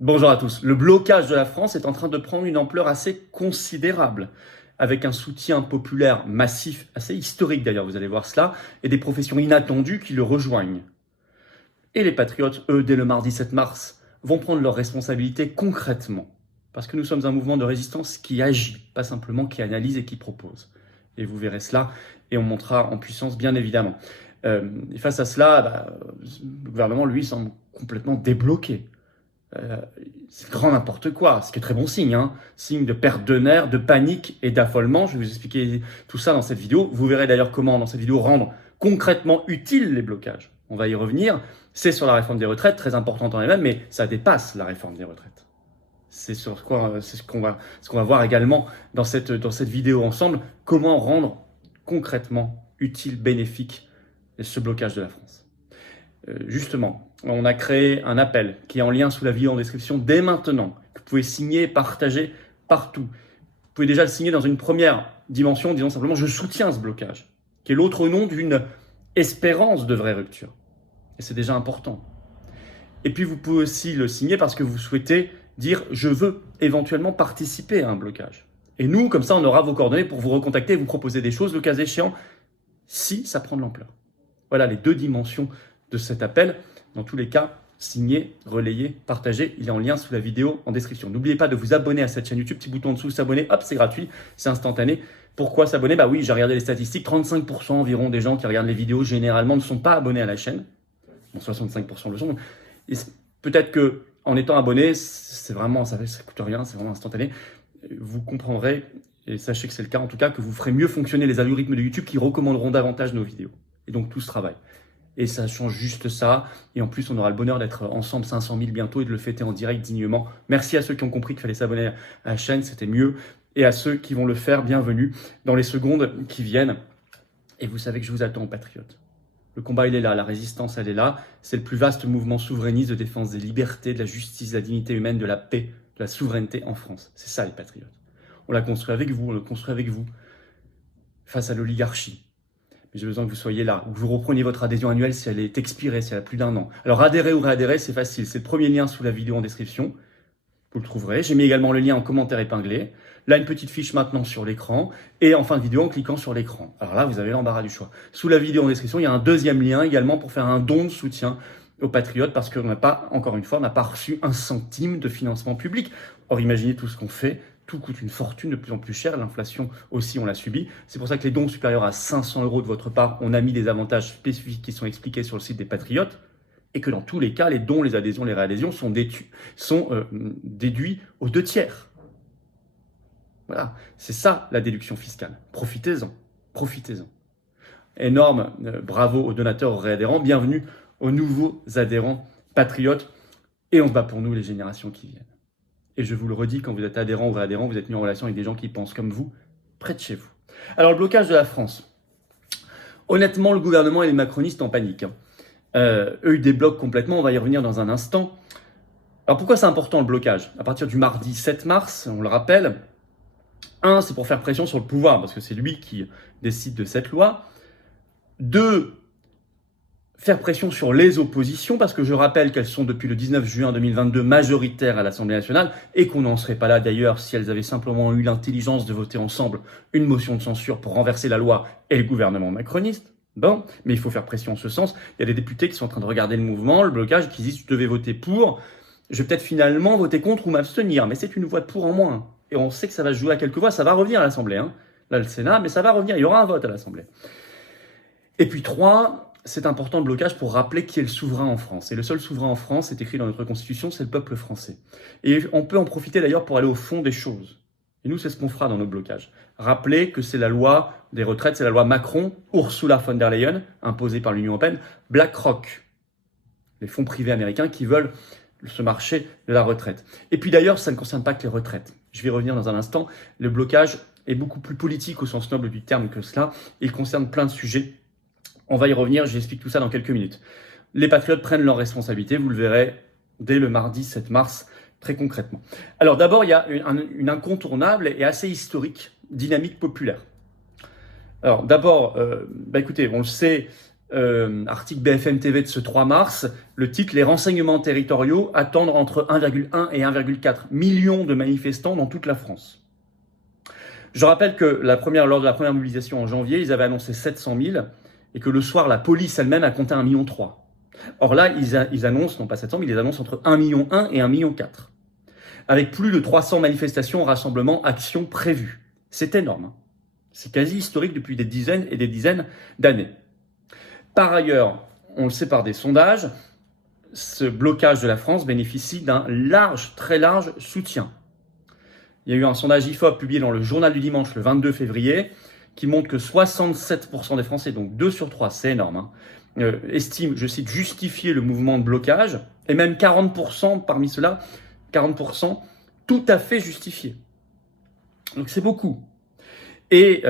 Bonjour à tous. Le blocage de la France est en train de prendre une ampleur assez considérable, avec un soutien populaire massif, assez historique d'ailleurs, vous allez voir cela, et des professions inattendues qui le rejoignent. Et les patriotes, eux, dès le mardi 7 mars, vont prendre leurs responsabilités concrètement, parce que nous sommes un mouvement de résistance qui agit, pas simplement qui analyse et qui propose. Et vous verrez cela, et on montera en puissance, bien évidemment. Et face à cela, le gouvernement, lui, semble complètement débloqué. C'est grand n'importe quoi, ce qui est très bon signe, hein. Signe de perte de nerfs, de panique et d'affolement. Je vais vous expliquer tout ça dans cette vidéo. Vous verrez d'ailleurs comment dans cette vidéo rendre concrètement utiles les blocages. On va y revenir. C'est sur la réforme des retraites, très importante en elle-même, mais ça dépasse la réforme des retraites. C'est ce qu'on va voir également dans cette vidéo ensemble. Comment rendre concrètement utile, bénéfique ce blocage de la France. Justement, on a créé un appel qui est en lien sous la vidéo en description dès maintenant, que vous pouvez signer et partager partout. Vous pouvez déjà le signer dans une première dimension en disant simplement « je soutiens ce blocage », qui est l'autre nom d'une espérance de vraie rupture. Et c'est déjà important. Et puis vous pouvez aussi le signer parce que vous souhaitez dire « je veux éventuellement participer à un blocage ». Et nous, comme ça, on aura vos coordonnées pour vous recontacter et vous proposer des choses, le cas échéant, si ça prend de l'ampleur. Voilà les deux dimensions de cet appel. Dans tous les cas, signez, relayez, partagez. Il est en lien sous la vidéo en description. N'oubliez pas de vous abonner à cette chaîne YouTube. Petit bouton en dessous, s'abonner. Hop, c'est gratuit, c'est instantané. Pourquoi s'abonner? Bah oui, j'ai regardé les statistiques. 35% environ des gens qui regardent les vidéos généralement ne sont pas abonnés à la chaîne. Bon, 65% le sont. Et peut-être que en étant abonné, c'est vraiment, ça coûte rien, c'est vraiment instantané. Vous comprendrez, et sachez que c'est le cas en tout cas, que vous ferez mieux fonctionner les algorithmes de YouTube qui recommanderont davantage nos vidéos. Et donc tout ce travail. Et ça change juste ça. Et en plus, on aura le bonheur d'être ensemble 500 000 bientôt et de le fêter en direct dignement. Merci à ceux qui ont compris qu'il fallait s'abonner à la chaîne, c'était mieux. Et à ceux qui vont le faire, bienvenue dans les secondes qui viennent. Et vous savez que je vous attends, patriotes. Le combat, il est là, la résistance, elle est là. C'est le plus vaste mouvement souverainiste de défense des libertés, de la justice, de la dignité humaine, de la paix, de la souveraineté en France. C'est ça, les patriotes. On l'a construit avec vous, on le construit avec vous, face à l'oligarchie. Mais j'ai besoin que vous soyez là, ou que vous repreniez votre adhésion annuelle si elle est expirée, si elle a plus d'un an. Alors adhérer ou réadhérer, c'est facile. C'est le premier lien sous la vidéo en description. Vous le trouverez. J'ai mis également le lien en commentaire épinglé. Là, une petite fiche maintenant sur l'écran. Et en fin de vidéo, en cliquant sur l'écran. Alors là, vous avez l'embarras du choix. Sous la vidéo en description, il y a un deuxième lien également pour faire un don de soutien aux patriotes parce qu'on n'a pas, encore une fois, on n'a pas reçu un centime de financement public. Or, imaginez tout ce qu'on fait. Tout coûte une fortune, de plus en plus cher. L'inflation aussi, on l'a subi. C'est pour ça que les dons supérieurs à 500 € de votre part, on a mis des avantages spécifiques qui sont expliqués sur le site des Patriotes. Et que dans tous les cas, les dons, les adhésions, les réadhésions sont déduits aux 2/3. Voilà, c'est ça la déduction fiscale. Profitez-en, profitez-en. Énorme, bravo aux donateurs, aux réadhérents. Bienvenue aux nouveaux adhérents patriotes. Et on se bat pour nous, les générations qui viennent. Et je vous le redis, quand vous êtes adhérent ou réadhérent, vous êtes mis en relation avec des gens qui pensent comme vous, près de chez vous. Alors, le blocage de la France. Honnêtement, le gouvernement et les macronistes en panique. Eux, ils débloquent complètement, on va y revenir dans un instant. Alors, pourquoi c'est important le blocage? À partir du mardi 7 mars, on le rappelle, 1, c'est pour faire pression sur le pouvoir, parce que c'est lui qui décide de cette loi. 2, faire pression sur les oppositions, parce que je rappelle qu'elles sont depuis le 19 juin 2022 majoritaires à l'Assemblée nationale, et qu'on n'en serait pas là d'ailleurs si elles avaient simplement eu l'intelligence de voter ensemble une motion de censure pour renverser la loi et le gouvernement macroniste. Bon, mais il faut faire pression en ce sens. Il y a des députés qui sont en train de regarder le mouvement, le blocage, qui disent « je devais voter pour, je vais peut-être finalement voter contre ou m'abstenir », mais c'est une voix de pour en moins. Et on sait que ça va se jouer à quelques voix, ça va revenir à l'Assemblée. Hein. Là, le Sénat, mais ça va revenir, il y aura un vote à l'Assemblée. Et puis 3, c'est important le blocage pour rappeler qui est le souverain en France. Et le seul souverain en France, c'est écrit dans notre Constitution, c'est le peuple français. Et on peut en profiter d'ailleurs pour aller au fond des choses. Et nous, c'est ce qu'on fera dans notre blocage. Rappeler que c'est la loi des retraites, c'est la loi Macron, Ursula von der Leyen, imposée par l'Union européenne, BlackRock, les fonds privés américains qui veulent ce marché de la retraite. Et puis d'ailleurs, ça ne concerne pas que les retraites. Je vais y revenir dans un instant. Le blocage est beaucoup plus politique au sens noble du terme que cela. Il concerne plein de sujets. On va y revenir, j'explique tout ça dans quelques minutes. Les patriotes prennent leurs responsabilités, vous le verrez dès le mardi 7 mars, très concrètement. Alors d'abord, il y a une incontournable et assez historique dynamique populaire. Alors d'abord, écoutez, on le sait, article BFM TV de ce 3 mars, le titre « Les renseignements territoriaux attendent entre 1,1 et 1,4 millions de manifestants dans toute la France ». Je rappelle que lors de la première mobilisation en janvier, ils avaient annoncé 700 000 et que le soir, la police elle-même a compté 1,3 million. Or là, ils annoncent, non pas 700 000, ils annoncent entre 1,1 million et 1,4 million. Avec plus de 300 manifestations, rassemblements, actions prévues. C'est énorme. Hein. C'est quasi historique depuis des dizaines et des dizaines d'années. Par ailleurs, on le sait par des sondages, ce blocage de la France bénéficie d'un très large soutien. Il y a eu un sondage IFOP publié dans le Journal du Dimanche le 22 février qui montre que 67% des Français, donc 2 sur 3, c'est énorme, hein, estiment, je cite, justifier le mouvement de blocage, et même 40% parmi ceux-là, 40% tout à fait justifié. Donc c'est beaucoup. Et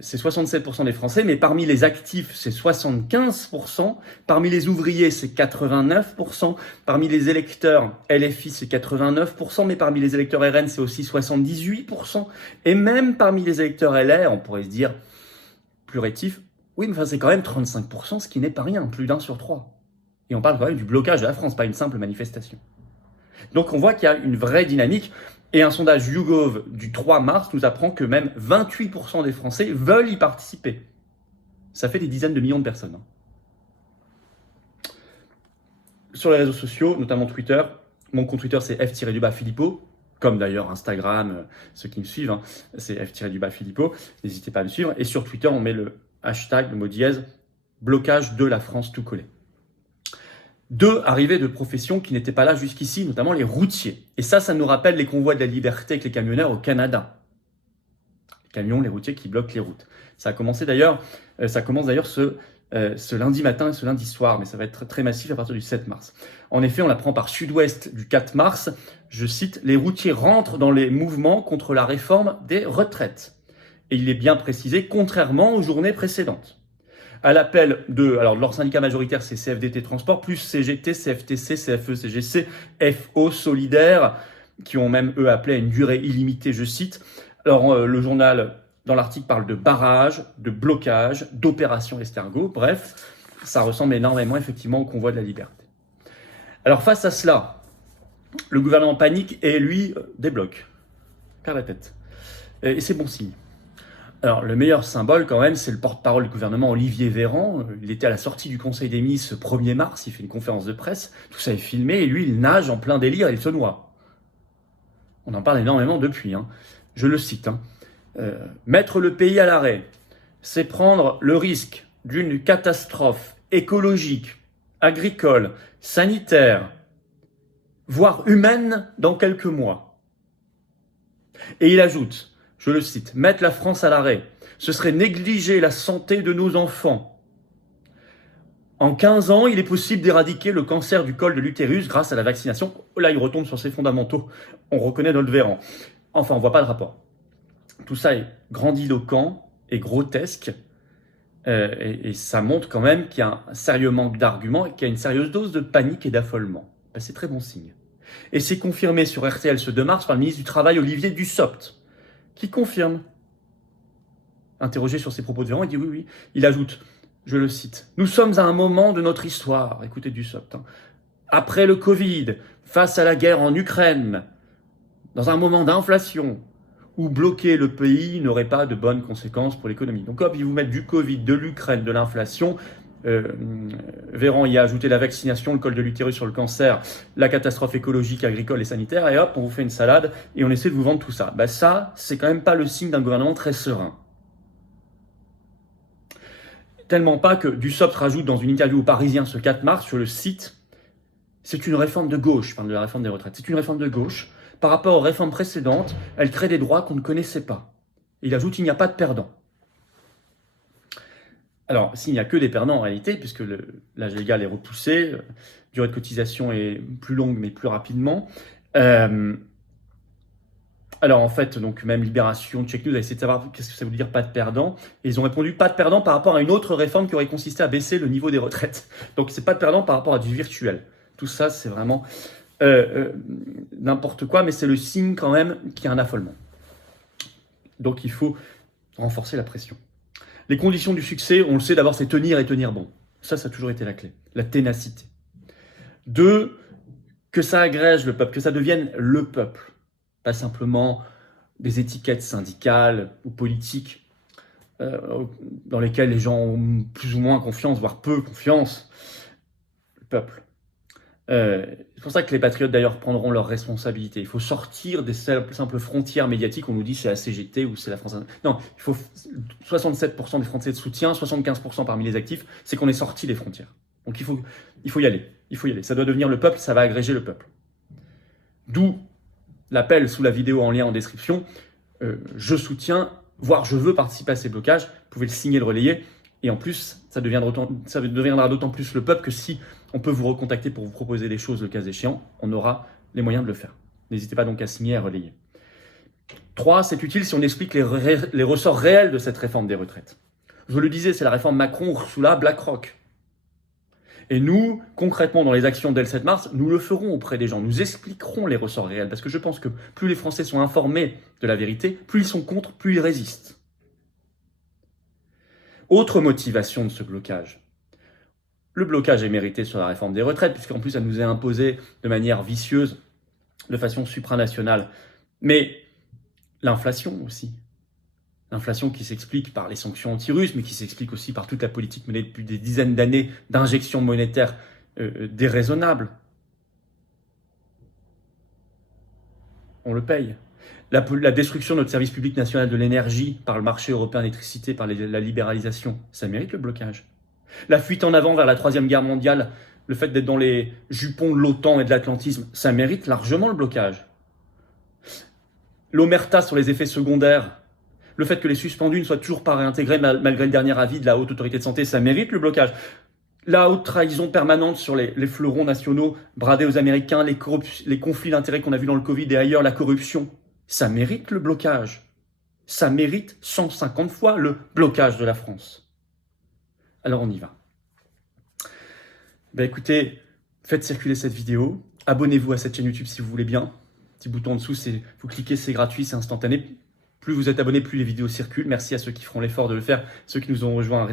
c'est 67% des Français, mais parmi les actifs, c'est 75%, parmi les ouvriers, c'est 89%, parmi les électeurs LFI, c'est 89%, mais parmi les électeurs RN, c'est aussi 78%, et même parmi les électeurs LR, on pourrait se dire, plus rétif, oui, mais enfin, c'est quand même 35%, ce qui n'est pas rien, plus d'1 sur 3. Et on parle quand même du blocage de la France, pas une simple manifestation. Donc on voit qu'il y a une vraie dynamique. Et un sondage YouGov du 3 mars nous apprend que même 28% des Français veulent y participer. Ça fait des dizaines de millions de personnes. Sur les réseaux sociaux, notamment Twitter, mon compte Twitter c'est F-Philippot, comme d'ailleurs Instagram, ceux qui me suivent, hein, c'est F-Philippot, n'hésitez pas à me suivre. Et sur Twitter, on met le hashtag, le mot dièse, blocage de la France tout collé. 2 arrivées de professions qui n'étaient pas là jusqu'ici, notamment les routiers. Et ça nous rappelle les convois de la liberté avec les camionneurs au Canada. Les camions, les routiers qui bloquent les routes. Ça commence d'ailleurs ce lundi matin et ce lundi soir, mais ça va être très massif à partir du 7 mars. En effet, on l'apprend par Sud-Ouest du 4 mars, je cite, « Les routiers rentrent dans les mouvements contre la réforme des retraites ». Et il est bien précisé, contrairement aux journées précédentes. À l'appel de leur syndicat majoritaire, c'est CFDT Transport, plus CGT, CFTC, CFE, CGC, FO Solidaire, qui ont même, eux, appelé à une durée illimitée, je cite. Alors, le journal, dans l'article, parle de barrage, de blocage, d'opération escargot. Bref, ça ressemble énormément, effectivement, au convoi de la liberté. Alors, face à cela, le gouvernement panique et, lui, débloque. Perd la tête. Et c'est bon signe. Alors, le meilleur symbole, quand même, c'est le porte-parole du gouvernement, Olivier Véran. Il était à la sortie du Conseil des ministres ce 1er mars, il fait une conférence de presse, tout ça est filmé, et lui, il nage en plein délire et il se noie. On en parle énormément depuis, hein. Je le cite. Hein. Mettre le pays à l'arrêt, c'est prendre le risque d'une catastrophe écologique, agricole, sanitaire, voire humaine dans quelques mois. Et il ajoute... Je le cite, « Mettre la France à l'arrêt, ce serait négliger la santé de nos enfants. En 15 ans, il est possible d'éradiquer le cancer du col de l'utérus grâce à la vaccination. » Là, il retombe sur ses fondamentaux. On reconnaît notre Véran. Enfin, on ne voit pas le rapport. Tout ça est grandiloquent et grotesque. Et ça montre quand même qu'il y a un sérieux manque d'arguments et qu'il y a une sérieuse dose de panique et d'affolement. Ben, c'est très bon signe. Et c'est confirmé sur RTL ce 2 mars par le ministre du Travail, Olivier Dussopt, qui confirme. Interrogé sur ses propos de Véran, il dit oui. Il ajoute, je le cite, « Nous sommes à un moment de notre histoire, écoutez Dussopt, hein, après le Covid, face à la guerre en Ukraine, dans un moment d'inflation, où bloquer le pays n'aurait pas de bonnes conséquences pour l'économie. » Donc hop, ils vous mettent du Covid, de l'Ukraine, de l'inflation. Véran y a ajouté la vaccination, le col de l'utérus sur le cancer, la catastrophe écologique, agricole et sanitaire, et hop, on vous fait une salade et on essaie de vous vendre tout ça. Ben ça, c'est quand même pas le signe d'un gouvernement très serein. Tellement pas que Dussopt rajoute dans une interview au Parisien ce 4 mars, je le cite, « C'est une réforme de gauche, je parle de la réforme des retraites, c'est une réforme de gauche, par rapport aux réformes précédentes, elle crée des droits qu'on ne connaissait pas. » Il ajoute, « Il n'y a pas de perdants. » Alors, s'il n'y a que des perdants en réalité, puisque l'âge légal est repoussé, durée de cotisation est plus longue mais plus rapidement. Alors en fait, donc même Libération, Check News a essayé de savoir qu'est-ce que ça veut dire pas de perdants. Et ils ont répondu pas de perdants par rapport à une autre réforme qui aurait consisté à baisser le niveau des retraites. Donc c'est pas de perdants par rapport à du virtuel. Tout ça, c'est vraiment n'importe quoi, mais c'est le signe quand même qu'il y a un affolement. Donc il faut renforcer la pression. Les conditions du succès, on le sait d'abord, c'est tenir et tenir bon. Ça a toujours été la clé. La ténacité. 2, que ça agrège le peuple, que ça devienne le peuple. Pas simplement des étiquettes syndicales ou politiques dans lesquelles les gens ont plus ou moins confiance, voire peu confiance. Le peuple. C'est pour ça que les patriotes d'ailleurs prendront leurs responsabilités. Il faut sortir des simples frontières médiatiques. On nous dit c'est la CGT ou c'est la France. Non, il faut 67% des Français de soutien, 75% parmi les actifs, c'est qu'on est sorti des frontières. Donc il faut y aller. Il faut y aller. Ça doit devenir le peuple, ça va agréger le peuple. D'où l'appel sous la vidéo en lien en description. Je soutiens, voire je veux participer à ces blocages. Vous pouvez le signer, le relayer. Et en plus, ça deviendra d'autant plus le peuple que si on peut vous recontacter pour vous proposer des choses le cas échéant, on aura les moyens de le faire. N'hésitez pas donc à signer et à relayer. 3, c'est utile si on explique les ressorts réels de cette réforme des retraites. Je le disais, c'est la réforme Macron-Ursula BlackRock. Et nous, concrètement, dans les actions dès le 7 mars, nous le ferons auprès des gens. Nous expliquerons les ressorts réels. Parce que je pense que plus les Français sont informés de la vérité, plus ils sont contre, plus ils résistent. Autre motivation de ce blocage. Le blocage est mérité sur la réforme des retraites, puisqu'en plus, ça nous est imposé de manière vicieuse, de façon supranationale. Mais l'inflation aussi. L'inflation qui s'explique par les sanctions anti-russes, mais qui s'explique aussi par toute la politique menée depuis des dizaines d'années d'injection monétaire déraisonnable. On le paye. La destruction de notre service public national de l'énergie par le marché européen d'électricité, par la libéralisation, ça mérite le blocage. La fuite en avant vers la Troisième Guerre mondiale, le fait d'être dans les jupons de l'OTAN et de l'atlantisme, ça mérite largement le blocage. L'omerta sur les effets secondaires, le fait que les suspendus ne soient toujours pas réintégrés malgré le dernier avis de la Haute Autorité de Santé, ça mérite le blocage. La haute trahison permanente sur les fleurons nationaux bradés aux Américains, les conflits d'intérêts qu'on a vus dans le Covid et ailleurs, la corruption, ça mérite le blocage. Ça mérite 150 fois le blocage de la France. Alors on y va. Ben écoutez, faites circuler cette vidéo. Abonnez-vous à cette chaîne YouTube si vous voulez bien. Petit bouton en dessous, vous cliquez, c'est gratuit, c'est instantané. Plus vous êtes abonnés, plus les vidéos circulent. Merci à ceux qui feront l'effort de le faire, ceux qui nous ont rejoints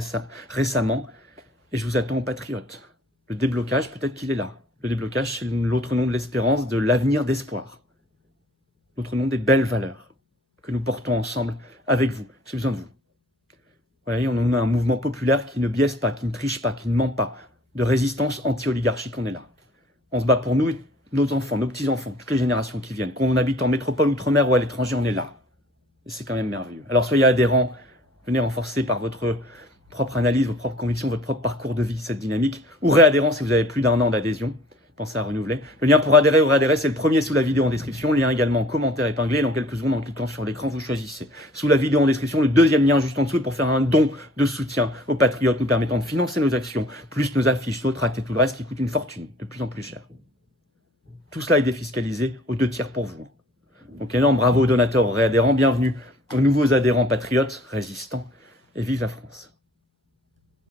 récemment. Et je vous attends aux patriotes. Le déblocage, peut-être qu'il est là. Le déblocage, c'est l'autre nom de l'espérance, de l'avenir d'espoir. L'autre nom des belles valeurs que nous portons ensemble avec vous. J'ai besoin de vous. Vous voyez, on a un mouvement populaire qui ne biaise pas, qui ne triche pas, qui ne ment pas. De résistance anti-oligarchique, on est là. On se bat pour nous et nos enfants, nos petits-enfants, toutes les générations qui viennent. Qu'on habite en métropole, outre-mer ou à l'étranger, on est là. Et c'est quand même merveilleux. Alors soyez adhérents, venez renforcer par votre propre analyse, vos propres convictions, votre propre parcours de vie, cette dynamique. Ou réadhérents si vous avez plus d'1 an d'adhésion. Pensez à renouveler. Le lien pour adhérer ou réadhérer, c'est le premier sous la vidéo en description. Lien également en commentaire épinglé. Dans quelques secondes, en cliquant sur l'écran, vous choisissez. Sous la vidéo en description, le deuxième lien juste en dessous pour faire un don de soutien aux patriotes nous permettant de financer nos actions, plus nos affiches, nos tracts et tout le reste qui coûte une fortune, de plus en plus cher. Tout cela est défiscalisé aux 2 tiers pour vous. Donc énorme bravo aux donateurs, aux réadhérents. Bienvenue aux nouveaux adhérents patriotes, résistants, et vive la France.